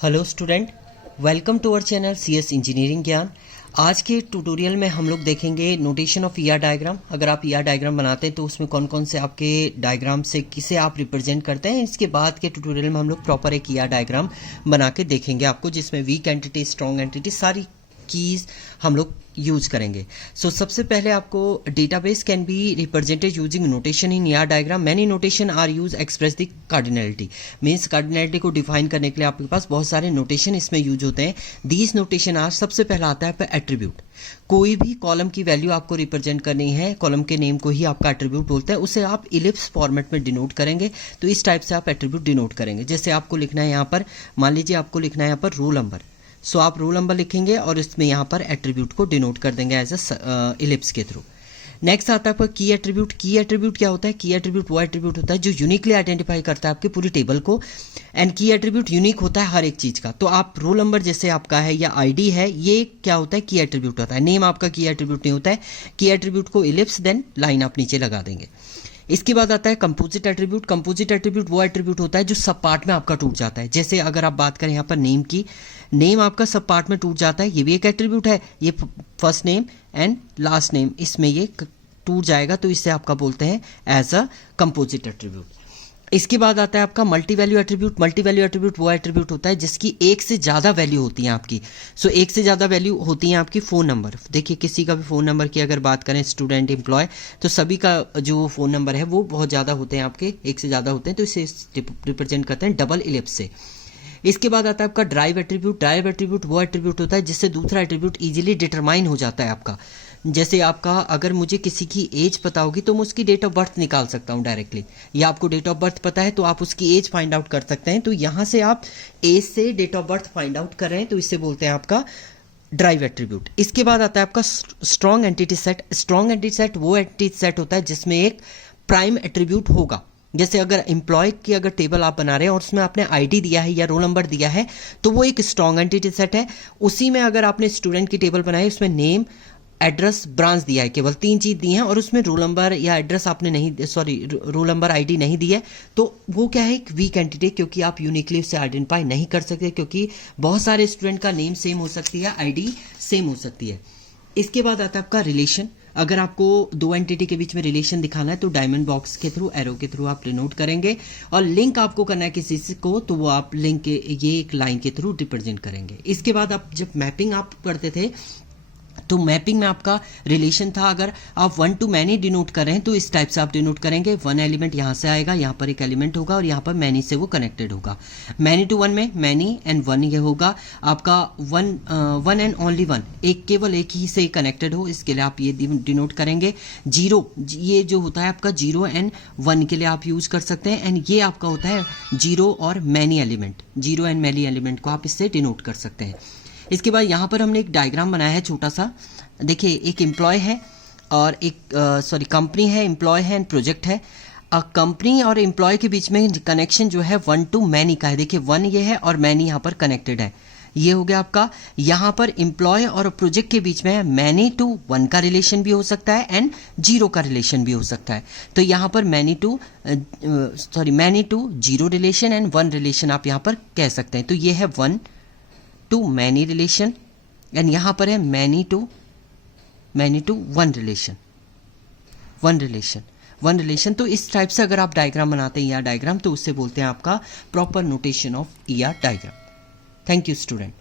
Hello student, welcome to our channel CS engineering Gyan. आज के tutorial में हम लोग देखेंगे नोटेशन ऑफ ईआर डायग्राम। अगर आप ईआर डायग्राम बनाते हैं तो उसमें कौन कौन से आपके डायग्राम से किसे आप रिप्रेजेंट करते हैं। इसके बाद के ट्यूटोरियल में हम लोग प्रॉपर एक ईआर डायग्राम बना के देखेंगे आपको, जिसमें वीक एंटिटी, स्ट्रॉन्ग एंटिटी, सारी कीज हम लोग यूज करेंगे। सबसे पहले आपको database can be represented using notation in ER diagram. Many notation are use express the cardinality. Means cardinality को डिफाइन करने के लिए आपके पास बहुत सारे नोटेशन इसमें यूज होते हैं। दीज नोटेशन आर, सबसे पहला आता है एट्रीब्यूट। कोई भी कॉलम की वैल्यू आपको रिप्रेजेंट करनी है, कॉलम के नेम को ही आपका एट्रीब्यूट बोलते हैं, उसे आप इलिप्स फॉर्मेट में डिनोट करेंगे। तो इस टाइप से आप एट्रीब्यूट डिनोट करेंगे। जैसे आपको लिखना है यहाँ पर, मान लीजिए आपको लिखना है यहाँ पर रोल नंबर। आप रोल नंबर लिखेंगे और इसमें यहाँ पर एट्रीब्यूट को डिनोट कर देंगे एज अ इलिप्स के थ्रू। नेक्स्ट आता है आपका की एट्रीब्यूट। की एट्रीब्यूट क्या होता है? की एट्रीब्यूट वो एट्रीब्यूट होता है जो यूनिकली आइडेंटिफाई करता है आपकी पूरी टेबल को। एंड की एट्रीब्यूट यूनिक होता है हर एक चीज का। तो आप रोल नंबर जैसे आपका है या आईडी है, ये क्या होता है? की एट्रीब्यूट होता है। नेम आपका की एट्रीब्यूट नहीं होता है। की एट्रीब्यूट को इलिप्स देन लाइन आप नीचे लगा देंगे। इसके बाद आता है कंपोजिट एट्रीब्यूट। कंपोजिट एट्रीब्यूट वो एट्रीब्यूट होता है जो सब पार्ट में आपका टूट जाता है। जैसे अगर आप बात करें यहाँ पर नेम की, नेम आपका सब पार्ट में टूट जाता है, ये भी एक एट्रीब्यूट है। ये first name and last name, इसमें ये टूट जाएगा, तो इससे आपका बोलते हैं एज अ कंपोजिट एट्रीब्यूट। इसके बाद आता है आपका multi value attribute. Multi value attribute वो एट्रीब्यूट होता है जिसकी एक से ज़्यादा वैल्यू होती है आपकी। एक से ज़्यादा वैल्यू होती है आपकी फ़ोन नंबर। देखिए किसी का भी फ़ोन नंबर की अगर बात करें, स्टूडेंट, एम्प्लॉय, तो सभी का जो फ़ोन नंबर है वो बहुत ज़्यादा होते हैं आपके, एक से ज़्यादा होते हैं, तो इसे रिप्रेजेंट करते हैं डबल इलिप्स से। इसके बाद आता है आपका ड्राइव एट्रीब्यूट। ड्राइव एट्रीब्यूट वो एट्रीब्यूट होता है जिससे दूसरा एट्रीब्यूट इजीली डिटरमाइन हो जाता है आपका। जैसे आपका अगर मुझे किसी की एज पता होगी तो मैं उसकी डेट ऑफ बर्थ निकाल सकता हूँ डायरेक्टली, या आपको डेट ऑफ बर्थ पता है तो आप उसकी एज फाइंड आउट कर सकते हैं। तो यहाँ से आप एज से date of birth find out कर रहे हैं, तो इससे बोलते हैं आपका ड्राइव एट्रीब्यूट। इसके बाद आता है आपका strong entity set. Strong entity set वो एंटिटी सेट होता है जिसमें एक प्राइम एट्रीब्यूट होगा। जैसे अगर एम्प्लॉय की अगर टेबल आप बना रहे हैं और उसमें आपने आईडी दिया है या रोल नंबर दिया है, तो वो एक स्ट्रॉन्ग एंटिटी सेट है। उसी में अगर आपने स्टूडेंट की टेबल बनाई, उसमें नेम, एड्रेस, ब्रांच दिया है, केवल 3 चीज दी हैं, और उसमें रोल नंबर या एड्रेस आपने नहीं, रोल नंबर आईडी नहीं दी है, तो वो क्या है? एक वीक एंटिटी, क्योंकि आप यूनिकली उससे आइडेंटिफाई नहीं कर सकते, क्योंकि बहुत सारे स्टूडेंट का नेम सेम हो सकती है, आईडी सेम हो सकती है। इसके बाद आता है आपका रिलेशन। अगर आपको दो एंटिटी के बीच में रिलेशन दिखाना है तो डायमंड बॉक्स के थ्रू, एरो के थ्रू आप डिनोट करेंगे। और लिंक आपको करना है किसी से को, तो वो आप लिंक के ये एक लाइन के थ्रू रिप्रेजेंट करेंगे। इसके बाद आप जब मैपिंग आप करते थे तो मैपिंग में आपका रिलेशन था, अगर आप 1 to many डिनोट कर रहे हैं तो इस टाइप से आप डिनोट करेंगे। 1 एलिमेंट यहाँ से आएगा, यहाँ पर एक एलिमेंट होगा और यहाँ पर मैनी से वो कनेक्टेड होगा। मैनी टू 1 में मैनी एंड 1 ये होगा आपका 1 एंड ओनली 1, एक केवल एक ही से कनेक्टेड हो, इसके लिए आप ये डिनोट करेंगे। 0 ये जो होता है आपका 0 एंड 1 के लिए आप यूज कर सकते हैं। एंड ये आपका होता है 0 और many element, 0 and many element को आप इससे डिनोट कर सकते हैं। इसके बाद यहाँ पर हमने एक डायग्राम बनाया है छोटा सा। देखिए एक एम्प्लॉय है और एक कंपनी है, एम्प्लॉय है एंड प्रोजेक्ट है। कंपनी और एम्प्लॉय के बीच में कनेक्शन जो है 1 to many का है। देखिए 1 ये है और मैनी यहाँ पर कनेक्टेड है, ये हो गया आपका। यहाँ पर एम्प्लॉय और प्रोजेक्ट के बीच में मैनी टू 1 का रिलेशन भी हो सकता है एंड 0 का रिलेशन भी हो सकता है। तो यहाँ पर many to 0 relation and 1 relation आप यहाँ पर कह सकते हैं। तो ये है 1 to many रिलेशन एंड यहाँ पर है मैनी टू 1 रिलेशन, 1 रिलेशन। तो इस टाइप से अगर आप डायग्राम बनाते हैं ईआर डायग्राम, तो उससे बोलते हैं आपका proper notation of ER diagram. Thank you student.